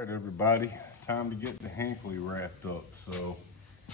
All right, everybody, time to get the Hinckley wrapped up. So,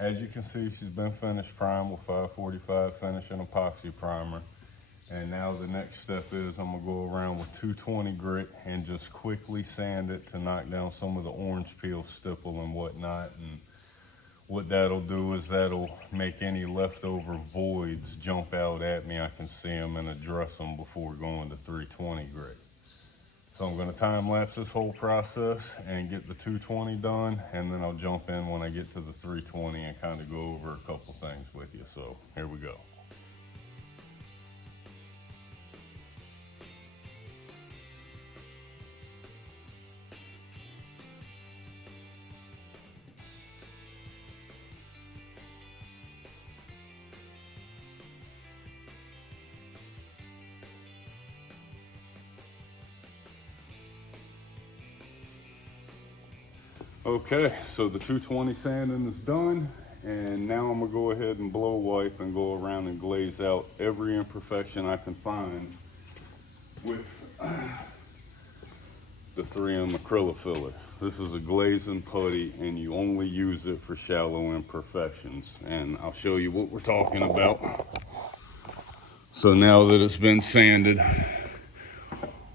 as you can see, she's been finished primed with 545 finish and epoxy primer. And now the next step is I'm gonna go around with 220 grit and just quickly sand it to knock down some of the orange peel stipple and whatnot. And what that'll do is that'll make any leftover voids jump out at me. I can see them and address them before going to 320 grit. So I'm gonna time lapse this whole process and get the 220 done, and then I'll jump in when I get to the 320 and kind of go over a couple things with you. So here we go. Okay, so the 220 sanding is done, and now I'm gonna go ahead and blow wipe and go around and glaze out every imperfection I can find with the 3M acrylic filler. This is a glazing putty, and you only use it for shallow imperfections, and I'll show you what we're talking about. So now that it's been sanded,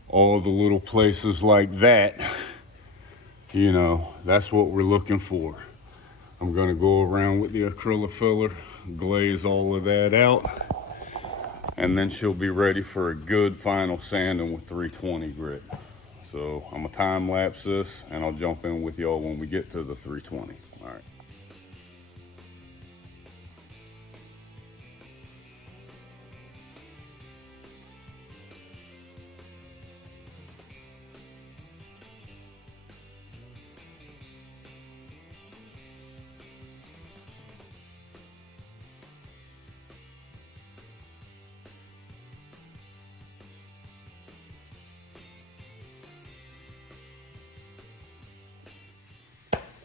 all the little places like that, you know, that's what we're looking for. I'm gonna go around with the acrylic filler, glaze all of that out, and then she'll be ready for a good final sanding with 320 grit. So I'm gonna time lapse this, and I'll jump in with y'all when we get to the 320. All right.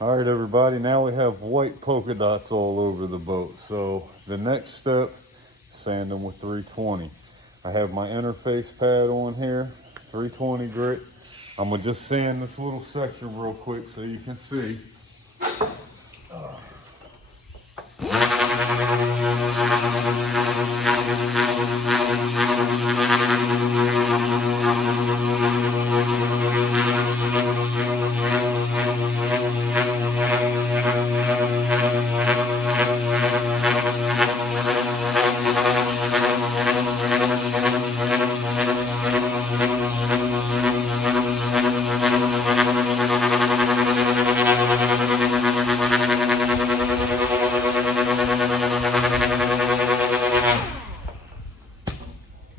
All right, everybody, now we have white polka dots all over the boat. So the next step, sanding with 320. I have my interface pad on here, 320 grit. I'm gonna just sand this little section real quick so you can see.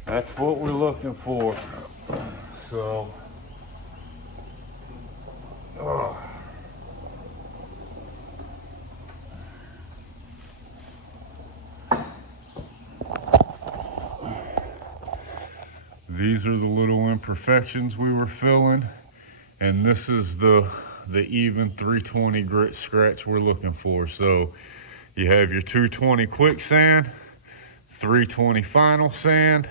That's what we're looking for. So, these are the little imperfections we were filling, and this is the even 320 grit scratch we're looking for. So you have your 220 quick sand, 320 final sand,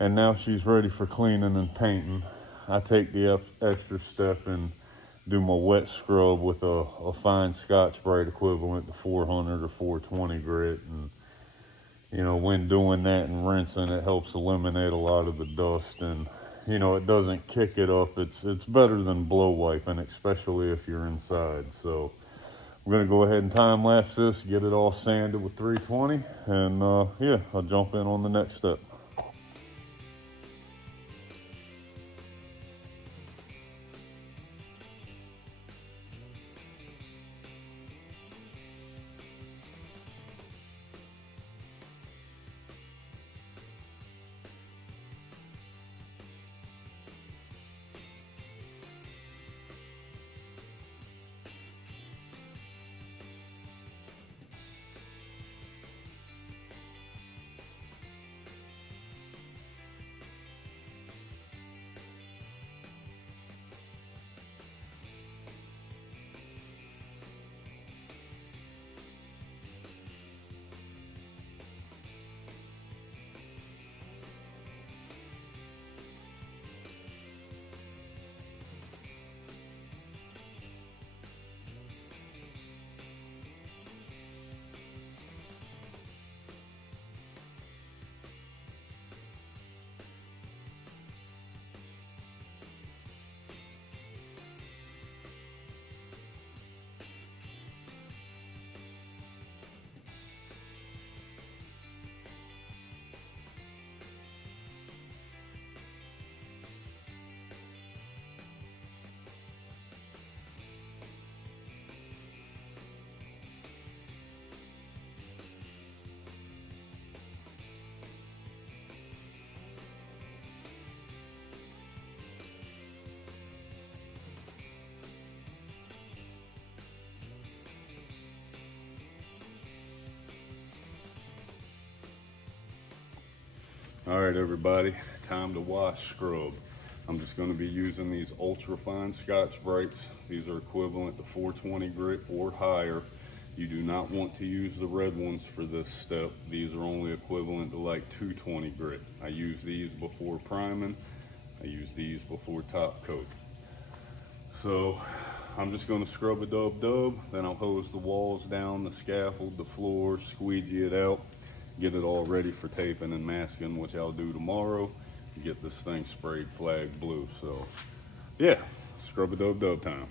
and now she's ready for cleaning and painting. I take the extra step and do my wet scrub with a fine Scotch-Brite equivalent to 400 or 420 grit. And you know, when doing that and rinsing, it helps eliminate a lot of the dust, and you know, it doesn't kick it up. It's better than blow wiping, especially if you're inside. So I'm gonna go ahead and time lapse this, get it all sanded with 320, and yeah, I'll jump in on the next step. All right, everybody, time to wash scrub. I'm just going to be using these ultra fine Scotch-Brites. These are equivalent to 420 grit or higher. You do not want to use the red ones for this step. These are only equivalent to like 220 grit. I use these before priming. I use these before top coat. So I'm just going to scrub a dub, then I'll hose the walls down, the scaffold, the floor, squeegee it out, get it all ready for taping and masking, which I'll do tomorrow, get this thing sprayed flag blue. So yeah, scrub a dub time.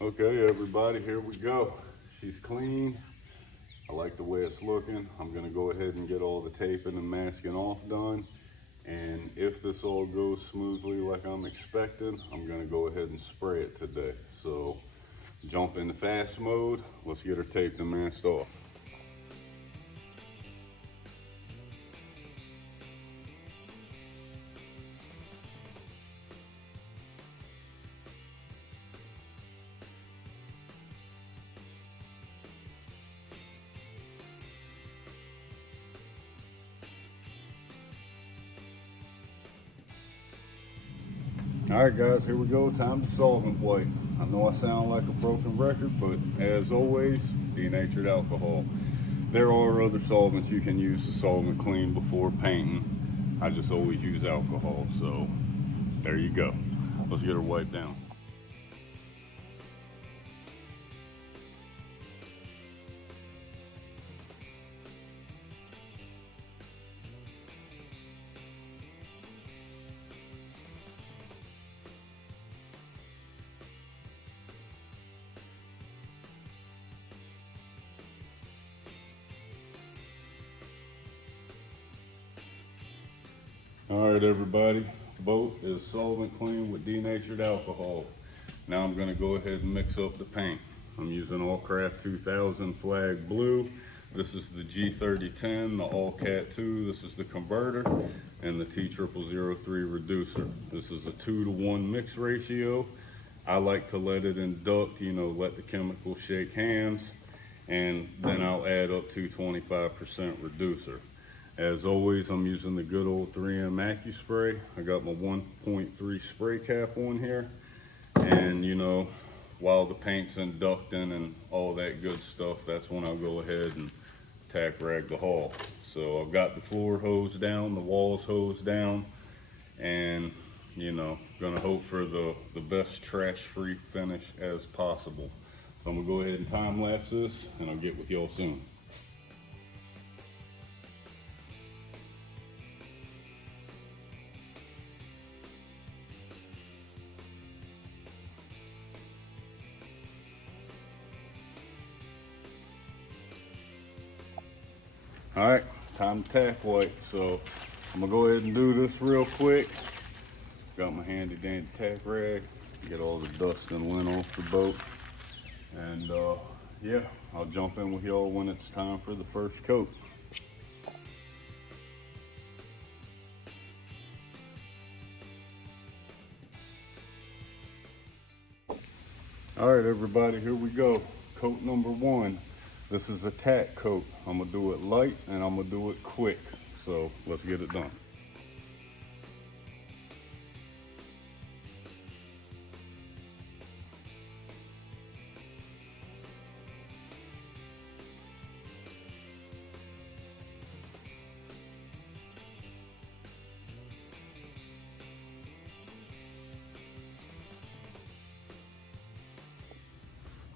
Okay, everybody, here we go. She's clean. I like the way it's looking. I'm gonna go ahead and get all the taping and masking off done. And if this all goes smoothly like I'm expecting, I'm gonna go ahead and spray it today. So jump into fast mode. Let's get her taped and masked off. All right, guys, here we go. Time to solvent wipe. I know I sound like a broken record, but as always, denatured alcohol. There are other solvents you can use to solvent clean before painting. I just always use alcohol, so there you go. Let's get her wiped down. All right, everybody, boat is solvent clean with denatured alcohol. Now I'm gonna go ahead and mix up the paint. I'm using Awlcraft 2000 flag blue. This is the G3010, the Allcat 2. This is the converter, and the T0003 reducer. This is a 2-to-1 mix ratio. I like to let it induct, let the chemicals shake hands, and then I'll add up to 25% reducer. As always, I'm using the good old 3M AccuSpray. I got my 1.3 spray cap on here. And while the paint's inducting and all that good stuff, that's when I'll go ahead and tack rag the hull. So I've got the floor hosed down, the walls hosed down, and gonna hope for the best trash-free finish as possible. So I'm gonna go ahead and time lapse this, and I'll get with y'all soon. All right, time to tack wipe. So I'm gonna go ahead and do this real quick. Got my handy dandy tack rag, get all the dust and lint off the boat. And yeah, I'll jump in with y'all when it's time for the first coat. All right, everybody, here we go. Coat number 1. This is a tack coat. I'm gonna do it light and I'm gonna do it quick. So let's get it done.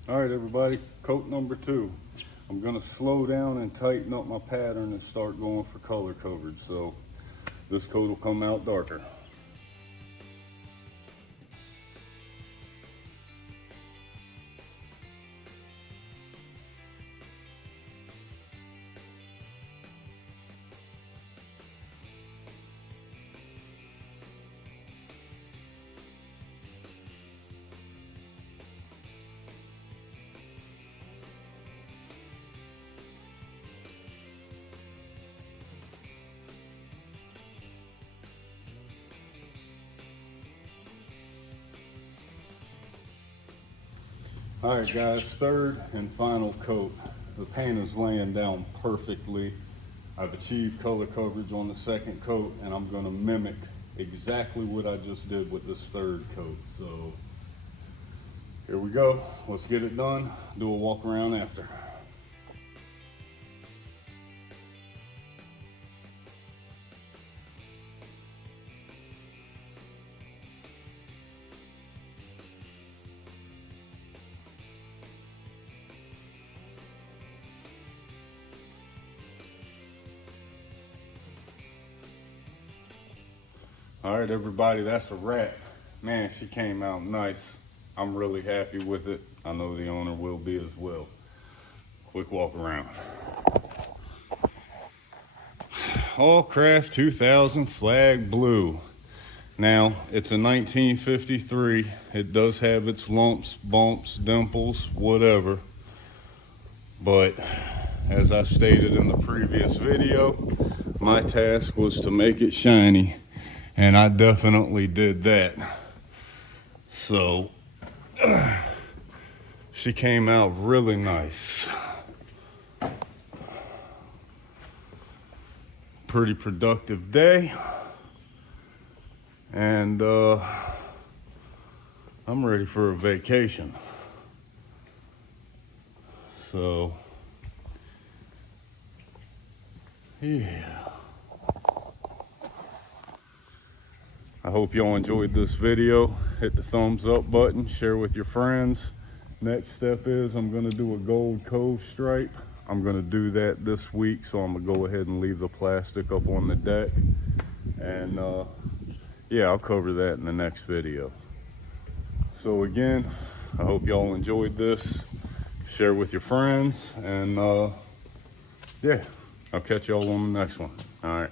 All right, everybody, coat number 2. I'm gonna slow down and tighten up my pattern and start going for color coverage. So this coat will come out darker. All right, guys, third and final coat. The paint is laying down perfectly. I've achieved color coverage on the second coat, and I'm gonna mimic exactly what I just did with this third coat. So here we go. Let's get it done. Do a walk around after. All right, everybody, that's a wrap. Man, she came out nice. I'm really happy with it. I know the owner will be as well. Quick walk around. Awlcraft 2000 flag blue. Now, it's a 1953. It does have its lumps, bumps, dimples, whatever. But as I stated in the previous video, my task was to make it shiny. And I definitely did that. So she came out really nice. Pretty productive day. And I'm ready for a vacation. So yeah. I hope y'all enjoyed this video. Hit the thumbs up button, share with your friends. Next step is I'm gonna do a gold cove stripe. I'm gonna do that this week, so I'm gonna go ahead and leave the plastic up on the deck. And yeah, I'll cover that in the next video. So again, I hope y'all enjoyed this. Share with your friends, and yeah, I'll catch y'all on the next one. All right.